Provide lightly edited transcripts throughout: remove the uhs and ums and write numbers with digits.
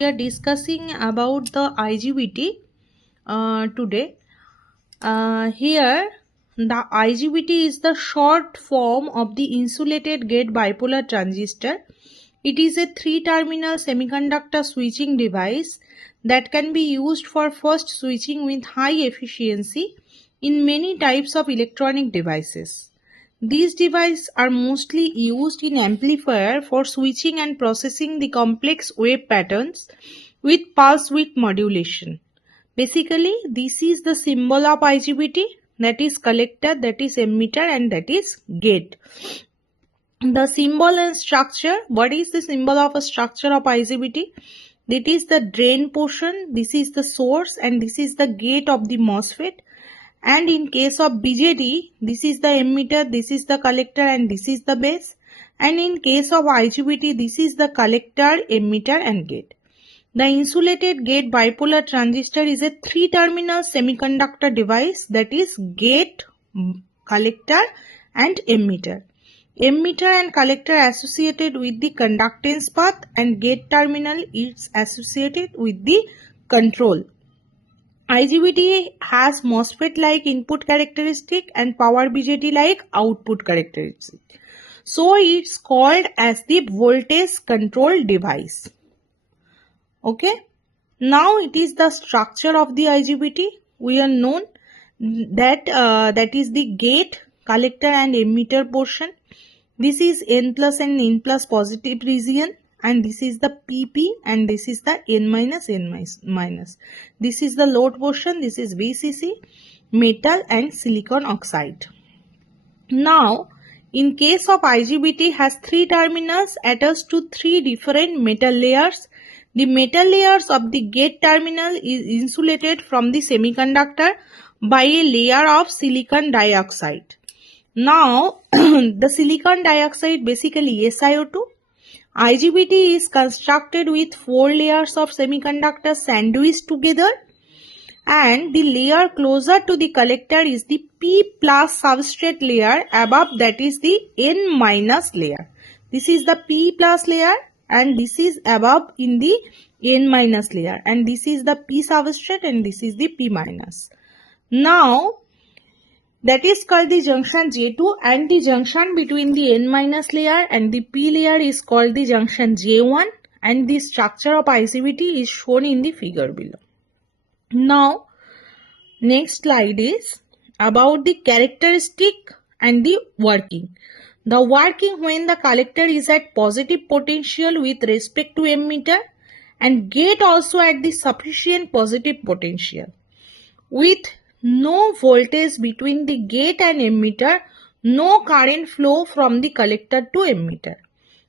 We are discussing about the IGBT today. Here, the IGBT is the short form of the insulated gate bipolar transistor. It is a three-terminal semiconductor switching device that can be used for fast switching with high efficiency in many types of electronic devices. These devices are mostly used in amplifier for switching and processing the complex wave patterns with pulse width modulation. Basically, this is the symbol of IGBT, that is collector, that is emitter, and that is gate. The symbol and structure. What is the symbol of a structure of IGBT? That is the drain portion, this is the source, and this is the gate of the MOSFET. And in case of BJT, this is the emitter, this is the collector, and this is the base. And in case of IGBT, this is the collector, emitter, and gate. The insulated gate bipolar transistor is a three-terminal semiconductor device, that is gate, collector, and emitter. Emitter and collector are associated with the conductance path, and gate terminal is associated with the control. IGBT has MOSFET-like input characteristic and power BJT-like output characteristic. So it's called as the voltage control device. Okay. Now it is the structure of the IGBT. We are known that that is the gate, collector, and emitter portion. This is N plus and N plus positive region, and this is the PP, and this is the N minus N minus. This is the load portion. This is VCC, metal, and silicon oxide. Now, in case of IGBT has three terminals attached to three different metal layers. The metal layers of the gate terminal is insulated from the semiconductor by a layer of silicon dioxide. Now, the silicon dioxide basically SiO2. IGBT is constructed with four layers of semiconductor sandwiched together, and the layer closer to the collector is the P plus substrate layer, above that is the N minus layer. This is the P plus layer, and this is above in the N minus layer, and this is the P substrate, and this is the P minus. Now, that is called the junction J2, and the junction between the N minus layer and the P layer is called the junction J1, and the structure of IGBT is shown in the figure below. Now, next slide is about the characteristic and the working. The working when the collector is at positive potential with respect to emitter, and gate also at the sufficient positive potential. With no voltage between the gate and emitter, no current flow from the collector to emitter,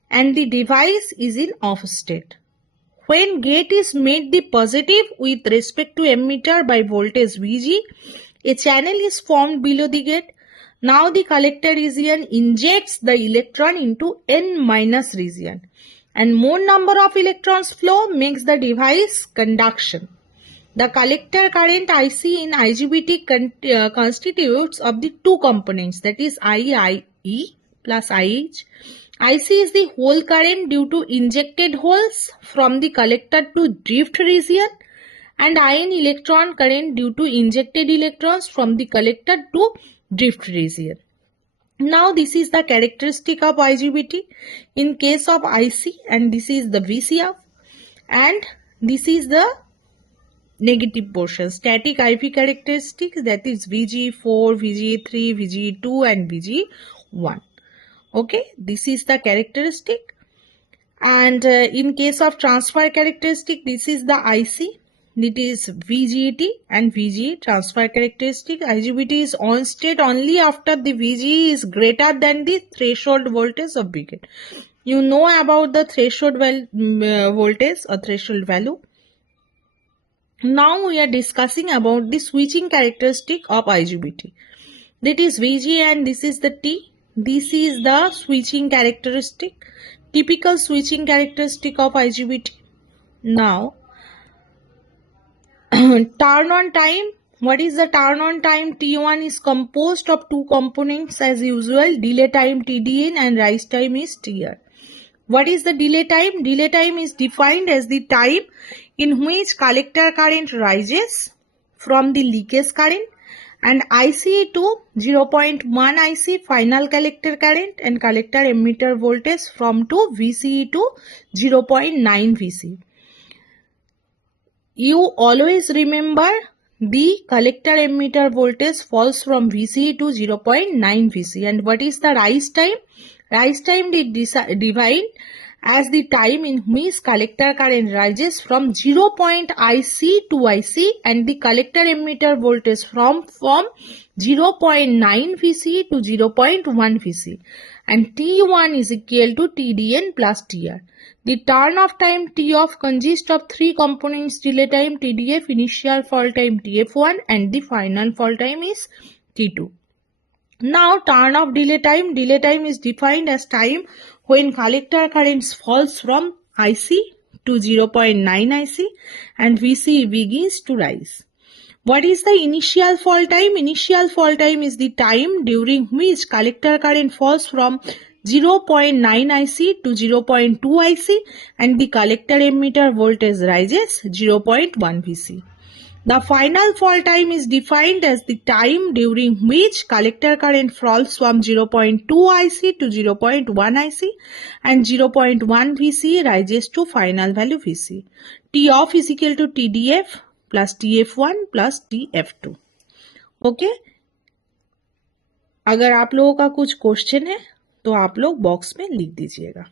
and the device is in off state. When gate is made the positive with respect to emitter by voltage Vg, a channel is formed below the gate. Now the collector region injects the electron into N minus region, and more number of electrons flow makes the device conduction. The collector current IC in IGBT constitutes of the two components, that is IE plus IH. IC is the hole current due to injected holes from the collector to drift region, and IN electron current due to injected electrons from the collector to drift region. Now this is the characteristic of IGBT in case of IC, and this is the VCF, and this is the negative portion, static IV characteristics, that is VG4, VG3, VG2, and VG1. Okay, this is the characteristic. And in case of transfer characteristic, this is the IC. It is VGT and VG transfer characteristic. IGBT is on state only after the VG is greater than the threshold voltage of gate. You know about the threshold voltage or threshold value. Now we are discussing about the switching characteristic of IGBT. That is VG, and this is the T. This is the switching characteristic, typical switching characteristic of IGBT. Now, turn on time. What is the turn on time? T1 is composed of two components as usual, delay time TDN and rise time is TR. What is the delay time? Delay time is defined as the time in which collector current rises from the leakage current and IC to 0.1 IC final collector current and collector emitter voltage from to VCE to 0.9 VC. You always remember the collector emitter voltage falls from VCE to 0.9 VC. And what is the rise time? Rise time is defined as the time in which collector current rises from 0.IC to IC and the collector emitter voltage from 0.9 VC to 0.1 VC, and T1 is equal to TDN plus TR. The turn off time T off consists of three components: delay time TDF, initial fall time TF1, and the final fall time is T2. Now, turn off delay time. Delay time is defined as time when collector current falls from IC to 0.9 IC and VC begins to rise. What is the initial fall time? Initial fall time is the time during which collector current falls from 0.9 IC to 0.2 IC and the collector emitter voltage rises 0.1 VC. The final fall time is defined as the time during which collector current falls from 0.2 IC to 0.1 IC and 0.1 VC rises to final value VC. T off is equal to TDF plus TF1 plus TF2. Okay, अगर आप लोगों का कुछ question है तो आप लोग box में लिख दीजिएगा.